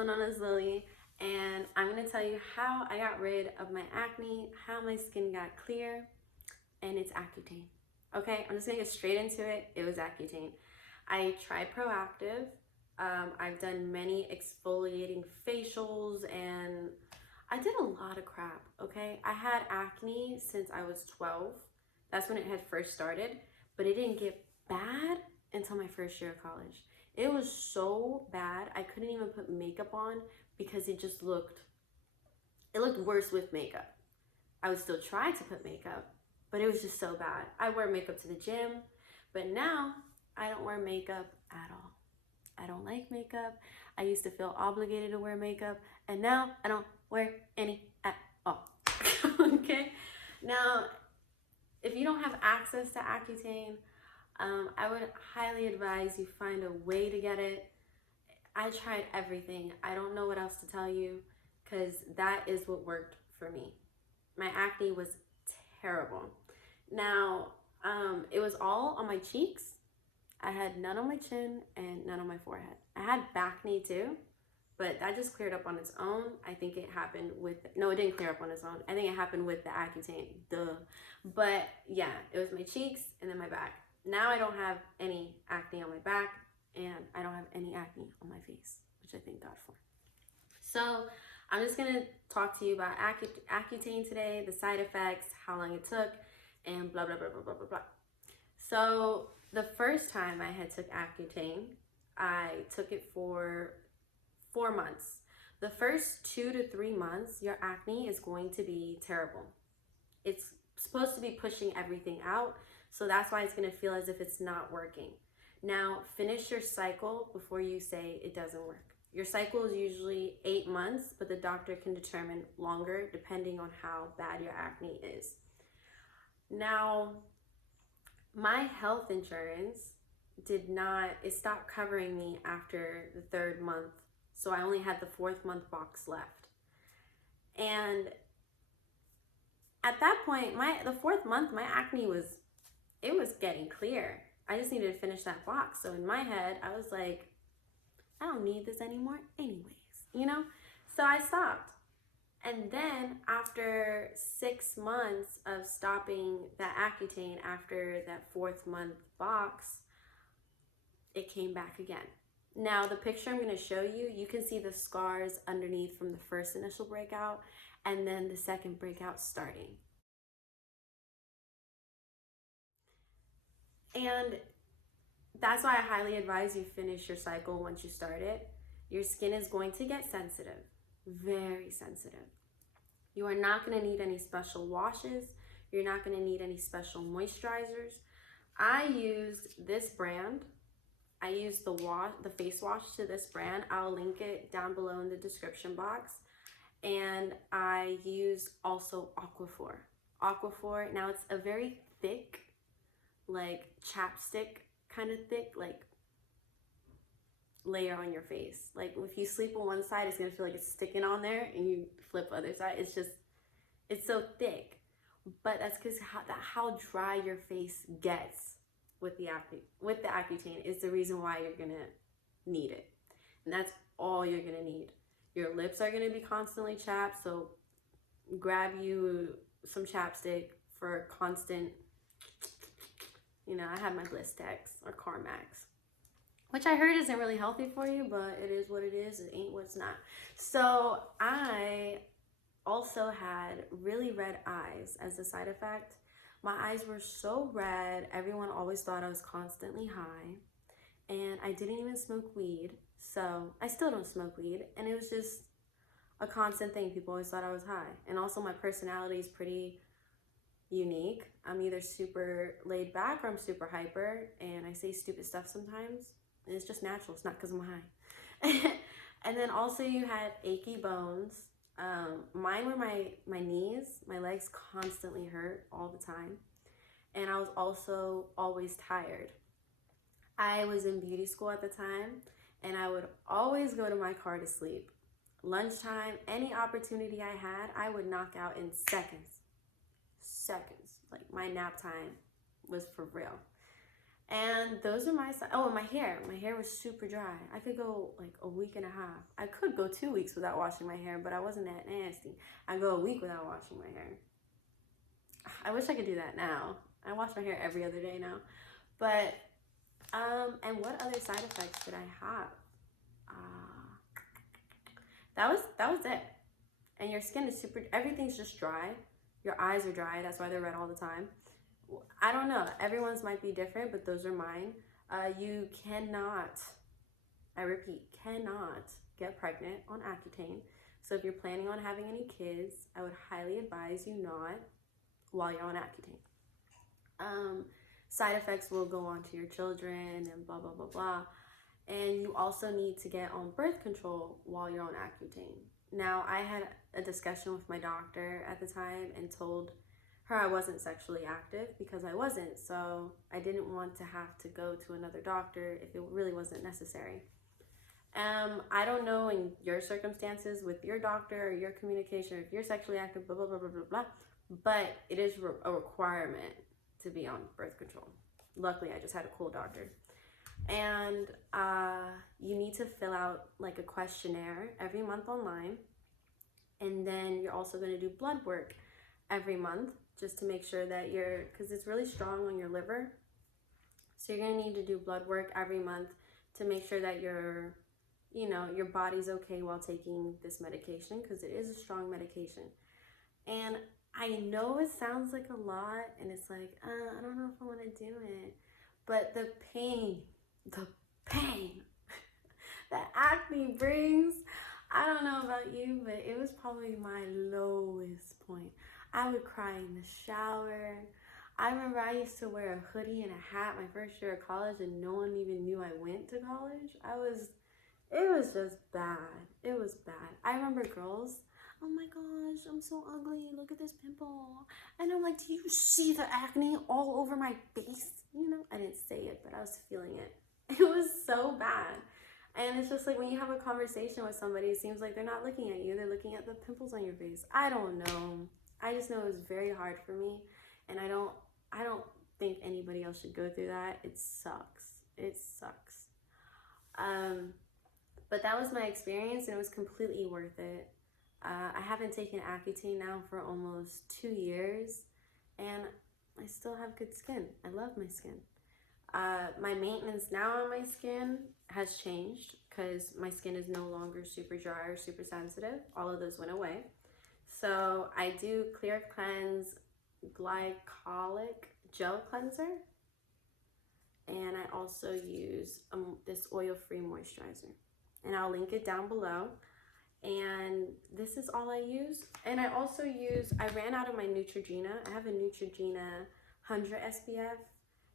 also known as Lily, and I'm going to tell you how I got rid of my acne, how my skin got clear, and it's Accutane. Okay, I'm just going to get straight into it. It was Accutane. I tried Proactiv. I've done many exfoliating facials, and I did a lot of crap, okay? I had acne since I was 12. That's when it had first started, but it didn't get bad until my first year of college. It was so bad, I couldn't even put makeup on because it looked worse with makeup. I would still try to put makeup, but it was just so bad. I wear makeup to the gym, but now I don't wear makeup at all. I don't like makeup. I used to feel obligated to wear makeup, and now I don't wear any at all. Okay? Now, if you don't have access to Accutane, I would highly advise you find a way to get it. I tried everything. I don't know what else to tell you because that is what worked for me. My acne was terrible. Now, it was all on my cheeks. I had none on my chin and none on my forehead. I had back knee too, but that just cleared up on its own. I think it happened with, no, it didn't clear up on its own. I think it happened with the Accutane, duh. But yeah, it was my cheeks and then my back. Now I don't have any acne on my back and I don't have any acne on my face, which I thank God for. So I'm just gonna talk to you about Accutane today, the side effects, how long it took, and blah, blah, blah, blah, blah, blah, blah. So the first time I had took Accutane, I took it for 4 months. The first 2 to 3 months, your acne is going to be terrible. It's supposed to be pushing everything out, so that's why it's gonna feel as if it's not working. Now, finish your cycle before you say it doesn't work. Your cycle is usually 8 months, but the doctor can determine longer depending on how bad your acne is. Now, my health insurance it stopped covering me after the 3rd month. So I only had the 4th month box left. And at that point, the 4th month, my acne was getting clear. I just needed to finish that box. So in my head, I was like, I don't need this anymore anyways, you know? So I stopped. And then after 6 months of stopping that Accutane after that 4th month box, it came back again. Now the picture I'm going to show you, you can see the scars underneath from the first initial breakout and then the second breakout starting. And that's why I highly advise you finish your cycle once you start it. Your skin is going to get sensitive, very sensitive. You are not going to need any special washes. You're not going to need any special moisturizers. I used this brand. I used the face wash to this brand. I'll link it down below in the description box. And I used also Aquaphor. Aquaphor, now it's a very thick, like chapstick kind of thick, like layer on your face. Like if you sleep on one side, it's gonna feel like it's sticking on there, and you flip the other side, it's so thick. But that's because how dry your face gets with the Accutane is the reason why you're gonna need it. And that's all you're gonna need. Your lips are gonna be constantly chapped, so grab you some chapstick for constant, you know, I have my Blistex or Carmex, which I heard isn't really healthy for you, but it is what it is. It ain't what's not. So I also had really red eyes as a side effect. My eyes were so red, everyone always thought I was constantly high, and I didn't even smoke weed, so I still don't smoke weed, and it was just a constant thing. People always thought I was high. And also my personality is pretty unique. I'm either super laid back or I'm super hyper, and I say stupid stuff sometimes, and it's just natural. It's not because I'm high. And then also you had achy bones. Mine were my knees. My legs constantly hurt all the time, and I was also always tired. I was in beauty school at the time, and I would always go to my car to sleep. Lunchtime, any opportunity I had, I would knock out in seconds. Like my nap time was for real. And those are my signs. Oh, and my hair was super dry. I could go like a week and a half. I could go 2 weeks without washing my hair, but I wasn't that nasty. I go a week without washing my hair. I wish I could do that now. I wash my hair every other day now. But and what other side effects did I have? That was it. And your skin is super, everything's just dry. Your eyes are dry, that's why they're red all the time. I don't know, everyone's might be different, but those are mine. You cannot, I repeat, cannot get pregnant on Accutane. So if you're planning on having any kids, I would highly advise you not while you're on Accutane. Side effects will go on to your children and blah, blah, blah, blah. And you also need to get on birth control while you're on Accutane. Now, I had a discussion with my doctor at the time and told her I wasn't sexually active because I wasn't. So I didn't want to have to go to another doctor if it really wasn't necessary. I don't know in your circumstances with your doctor or your communication, if you're sexually active, blah, blah, blah, blah, blah, blah. But it is a requirement to be on birth control. Luckily, I just had a cool doctor. And you need to fill out like a questionnaire every month online. And then you're also going to do blood work every month just to make sure that because it's really strong on your liver. So you're going to need to do blood work every month to make sure that your body's okay while taking this medication, because it is a strong medication. And I know it sounds like a lot and it's like, I don't know if I want to do it. But the pain that acne brings, I don't know about you, but it was probably my lowest point. I would cry in the shower. I remember I used to wear a hoodie and a hat my first year of college and no one even knew I went to college. It was just bad. It was bad. I remember girls, oh my gosh, I'm so ugly, look at this pimple. And I'm like, do you see the acne all over my face? I didn't say it, but I was feeling it. It was so bad. And it's just like when you have a conversation with somebody, it seems like they're not looking at you, they're looking at the pimples on your face. I don't know. I just know it was very hard for me, and I don't think anybody else should go through that. It sucks. It sucks. But that was my experience, and it was completely worth it. I haven't taken Accutane now for almost 2 years, and I still have good skin. I love my skin. My maintenance now on my skin has changed because my skin is no longer super dry or super sensitive. All of those went away. So I do Clear Cleanse Glycolic Gel Cleanser. And I also use this oil-free moisturizer. And I'll link it down below. And this is all I use. And I also I ran out of my Neutrogena. I have a Neutrogena 100 SPF.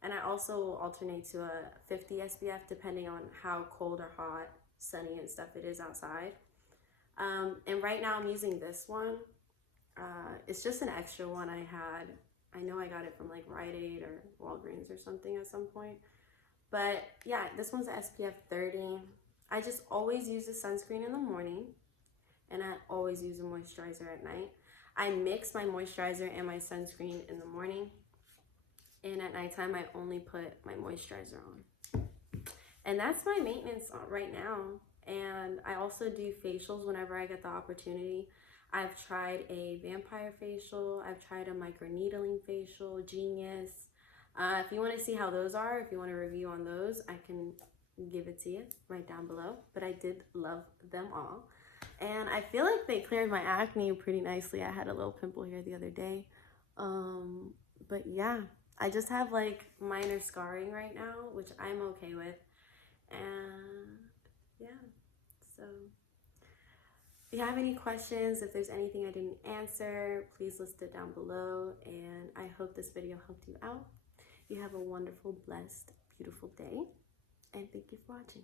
And I also alternate to a 50 SPF depending on how cold or hot, sunny and stuff it is outside. And right now I'm using this one. It's just an extra one I had. I know I got it from like Rite Aid or Walgreens or something at some point. But yeah, this one's SPF 30. I just always use a sunscreen in the morning. And I always use a moisturizer at night. I mix my moisturizer and my sunscreen in the morning. And at nighttime, I only put my moisturizer on. And that's my maintenance right now. And I also do facials whenever I get the opportunity. I've tried a vampire facial. I've tried a microneedling facial, Genius. If you want to see how those are, if you want a review on those, I can give it to you right down below. But I did love them all. And I feel like they cleared my acne pretty nicely. I had a little pimple here the other day. But yeah, I just have like minor scarring right now, which I'm okay with. And yeah, so if you have any questions, if there's anything I didn't answer, please list it down below. And I hope this video helped you out. You have a wonderful, blessed, beautiful day. And thank you for watching.